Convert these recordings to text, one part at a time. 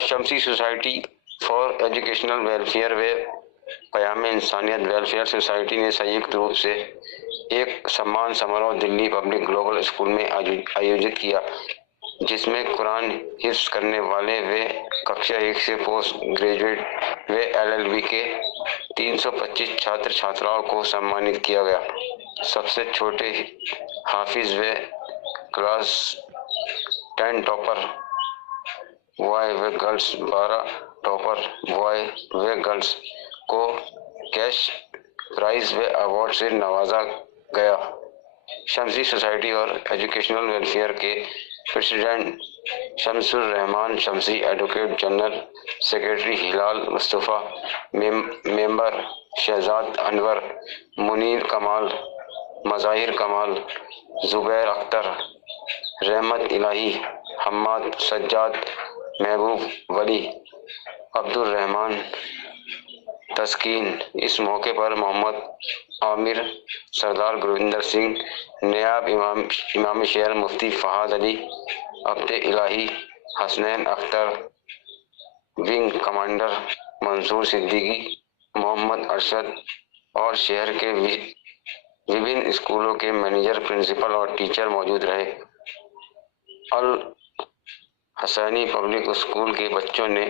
Shamsi society for educational welfare व क़याम इंसानियत welfare society ने संयुक्त रूप से एक सम्मान समारोह दिल्ली पब्लिक ग्लोबल स्कूल में आयोजित किया, जिसमें कुरान हिफ्ज़ करने वाले व कक्षा 1 से पोस्ट ग्रेजुएट व LLB के 325 छात्र छात्राओं को सम्मानित किया गया। सबसे छोटे हाफिज व क्लास 10 टॉपर बॉय व गर्ल्स, 12 टॉपर बॉय व गर्ल्स को कैश प्राइज व अवार्ड से नवाजा गया। शमसी सोसाइटी और एजुकेशनल वेलफेयर के प्रेसिडेंट शमसुर रहमान शमसी, एडवोकेट जनरल सेक्रेटरी हिलाल मुस्तफ़ा, मेंबर शहजाद अनवर, मुनीर कमाल, मज़ाहिर कमाल, जुबैर अख्तर, रहमत इलाही, हम्माद सज्जाद, महबूब वली, अब्दुल रहमान, तस्कीन। इस मौके पर मोहम्मद आमिर, सरदार गुरविंदर सिंह, नायब इमाम शहर मुफ्ती फहाद अली, अब्दे इलाही, हसनैन अख्तर, विंग कमांडर मंसूर सिद्दीकी, मोहम्मद अरशद और शहर के विभिन्न स्कूलों के मैनेजर, प्रिंसिपल और टीचर मौजूद रहे। अल हसैनी पब्लिक स्कूल के बच्चों ने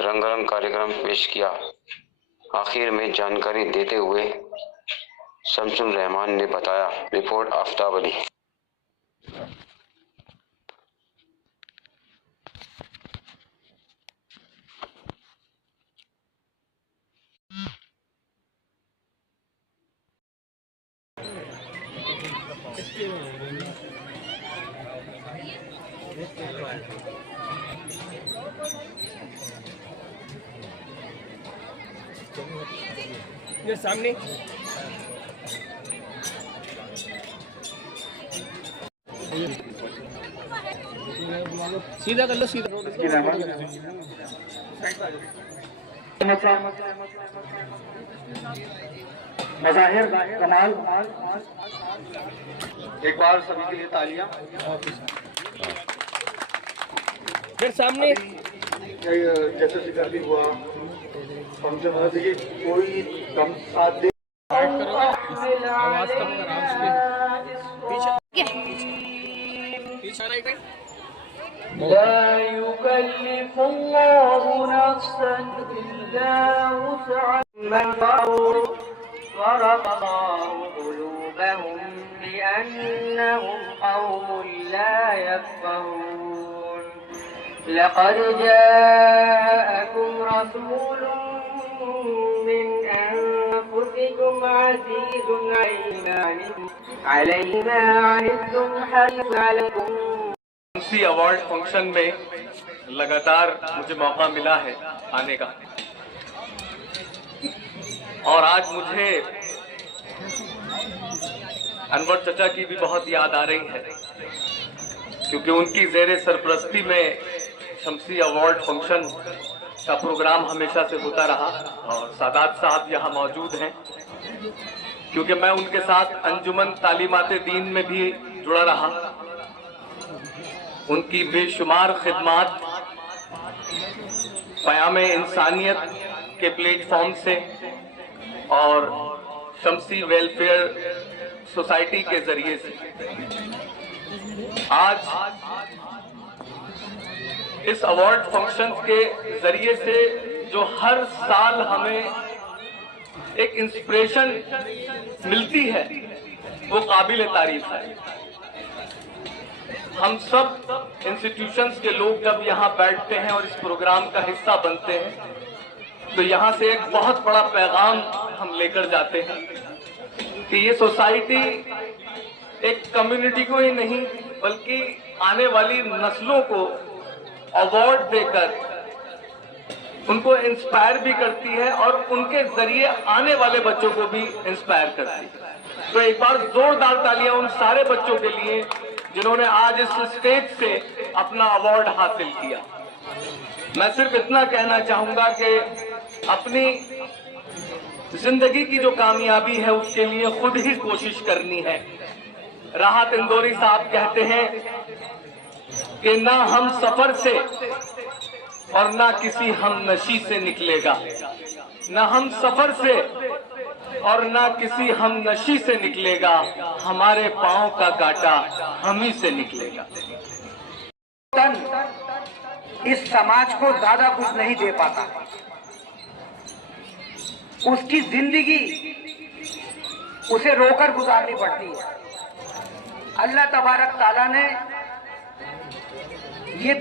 रंगारंग कार्यक्रम पेश किया। आखिर में जानकारी देते हुए शमसुर रहमान ने बताया। रिपोर्ट आफ्ताब अली। ये सामने सीधा कर लो, सीधा। मज़ाहिर कमाल, एक बार सभी के लिए तालियां। फिर सामने जैसे जिक्र भी हुआ, फंक्शन होना चाहिए, कोई कम साथ दे। आवाज कम कर, पीछे राइट। ला युकल्लिफुल्लाहु नफ्सन इल्ला वुसअहा वरफ़अल्लाहु क़ुलूबहुम बिअन्नहुम क़ौमुन ला यफ़क़हून। लक़द जाअकुम रसूलुन मिन अनफुसिकुम अज़ीज़ुन अलैहि मा अनित्तुम हरीsun अलैकुम। शमसी अवार्ड फंक्शन में लगातार मुझे मौका मिला है आने का, और आज मुझे अनवर चचा की भी बहुत याद आ रही है, क्योंकि उनकी ज़ेरे सरपरस्ती में शमसी अवार्ड फंक्शन का प्रोग्राम हमेशा से होता रहा, और सादात साहब यहाँ मौजूद हैं, क्योंकि मैं उनके साथ अंजुमन तालीमाते दीन में भी जुड़ा रहा। उनकी बेशुमार खिदमात क़याम इंसानियत के प्लेटफॉर्म से और शमसी वेलफेयर सोसाइटी के जरिए से आज इस अवार्ड फंक्शन के जरिए से जो हर साल हमें एक इंस्पिरेशन मिलती है, वो काबिल तारीफ है। हम सब इंस्टीट्यूशंस के लोग जब यहाँ बैठते हैं और इस प्रोग्राम का हिस्सा बनते हैं, तो यहाँ से एक बहुत बड़ा पैगाम हम लेकर जाते हैं कि ये सोसाइटी एक कम्युनिटी को ही नहीं, बल्कि आने वाली नस्लों को अवार्ड देकर उनको इंस्पायर भी करती है और उनके जरिए आने वाले बच्चों को भी इंस्पायर करती है। तो एक बार जोरदार तालियां उन सारे बच्चों के लिए जिन्होंने आज इस स्टेज से अपना अवार्ड हासिल किया। मैं सिर्फ इतना कहना चाहूंगा कि अपनी जिंदगी की जो कामयाबी है उसके लिए खुद ही कोशिश करनी है, राहत इंदौरी साहब कहते हैं कि ना हम सफर से और ना किसी हम नशी से निकलेगा, ना हम सफर से और ना किसी हम नशी से निकलेगा, हमारे पांव का कांटा हम ही से निकलेगा। इस समाज को ज्यादा कुछ नहीं दे पाता, उसकी जिंदगी उसे रोकर गुजारनी पड़ती है। अल्लाह तबारक ताला ने ये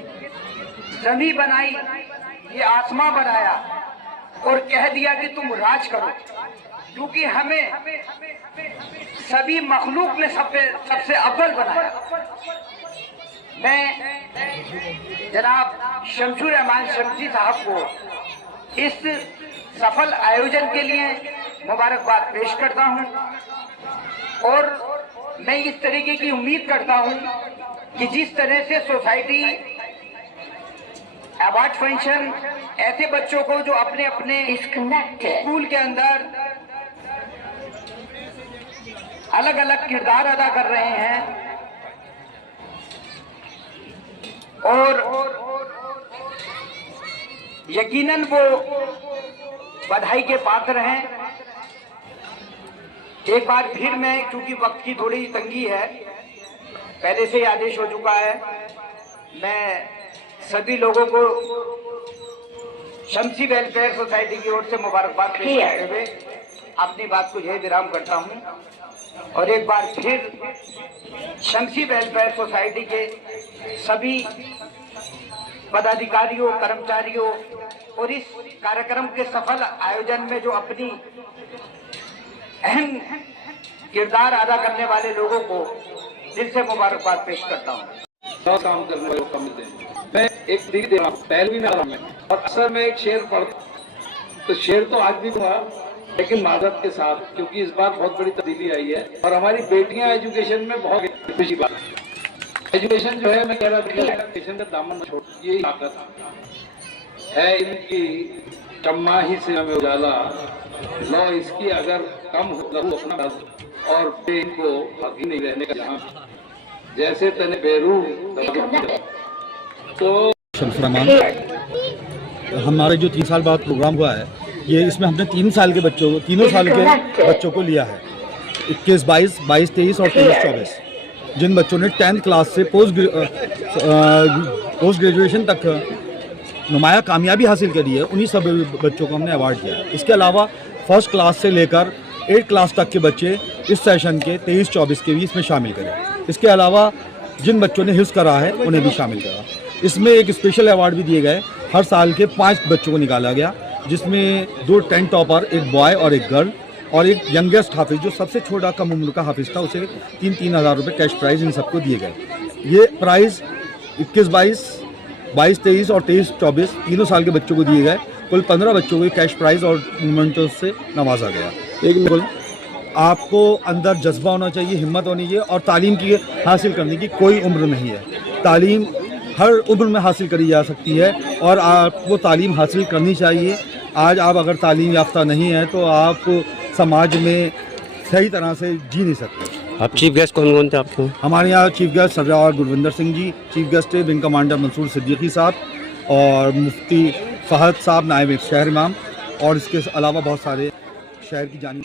जमीन बनाई, ये आसमां बनाया और कह दिया कि तुम राज करो, क्योंकि हमें सभी मखलूक ने सबसे अव्वल बनाया। मैं जनाब शमशुर रहमान शमशी साहब को इस सफल आयोजन के लिए मुबारकबाद पेश करता हूं और मैं इस तरीके की उम्मीद करता हूं कि जिस तरह से सोसाइटी अवार्ड फंक्शन ऐसे बच्चों को जो अपने अपने स्कूल के अंदर अलग अलग किरदार अदा कर रहे हैं और यकीनन वो बधाई के पात्र हैं। एक बार फिर मैं, क्योंकि वक्त की थोड़ी तंगी है, पहले से ही आदेश हो चुका है, मैं सभी लोगों को शमशी वेलफेयर सोसाइटी की ओर से मुबारकबाद पेश करते हुए अपनी बात को यही विराम करता हूं और एक बार फिर शमशी वेलफेयर सोसाइटी के सभी पदाधिकारियों, कर्मचारियों और इस कार्यक्रम के सफल आयोजन में जो अपनी अहम किरदार अदा करने वाले लोगों को दिल से मुबारकबाद पेश करता हूँ। काम करने वाले लोग मिलते हैं। मैं एक डिग्री दे रहा हूँ, पहले भी मैं और अक्सर मैं एक शेर पढ़ता, तो शेर तो आज भी हुआ लेकिन मादत के साथ, क्योंकि इस बार बहुत बड़ी तब्दीली आई है और हमारी बेटियां एजुकेशन में बहुत खुशी बात है। एजुकेशन जो है, मैं कह रहा था एजुकेशन का दामन छोड़, यही ताकत है इनकी। चम्मा ही से हमें उजाला लो इसकी, अगर कम हो लहू अपना और पे इनको बाकी नहीं रहने का जहाँ जैसे तने बेरू। तो हमारे जो 3 साल बाद प्रोग्राम हुआ है, ये इसमें हमने 3 साल के बच्चों को, तीनों साल के बच्चों को लिया है, 21, 22, 23 और 23-24, जिन बच्चों ने 10th क्लास से पोस्ट ग्रेजुएशन तक नुमाया कामयाबी हासिल करी है, उन्हीं सब बच्चों को हमने अवार्ड दिया है। इसके अलावा फर्स्ट क्लास से लेकर 8th क्लास तक के बच्चे इस सेशन के 23-24 के भी इसमें शामिल करें। इसके अलावा जिन बच्चों ने हिफ्ज़ करा है उन्हें भी शामिल करा। इसमें एक स्पेशल अवार्ड भी दिए गए, हर साल के 5 बच्चों को निकाला गया, जिसमें 2 10 टॉपर, एक बॉय और एक गर्ल, और एक यंगेस्ट हाफिज जो सबसे छोटा कम उम्र का हाफिज था, उसे 3-3 हज़ार रुपये कैश प्राइज़ इन सबको दिए गए। ये प्राइज़ 21-22, 22-23 और 23-24 तीनों साल के बच्चों को दिए गए। कुल 15 बच्चों को कैश प्राइज़ और मोमेंटो से नवाजा गया। एक आपको अंदर जज्बा होना चाहिए, हिम्मत होनी चाहिए और तालीम की हासिल करने की कोई उम्र नहीं है। तालीम हर उम्र में हासिल करी जा सकती है और आपको तालीम हासिल करनी चाहिए। आज आप अगर तालीम याफ्ता नहीं है तो आप समाज में सही तरह से जी नहीं सकते। आप चीफ गेस्ट कौन थे आपके? हमारे यहाँ चीफ गेस्ट सरदार गुरविंदर सिंह जी, चीफ गेस्ट थे विंग कमांडर मंसूर सिद्दीकी साहब और मुफ्ती फहद साहब नायब शहर इमाम, और इसके अलावा बहुत सारे शहर की जानी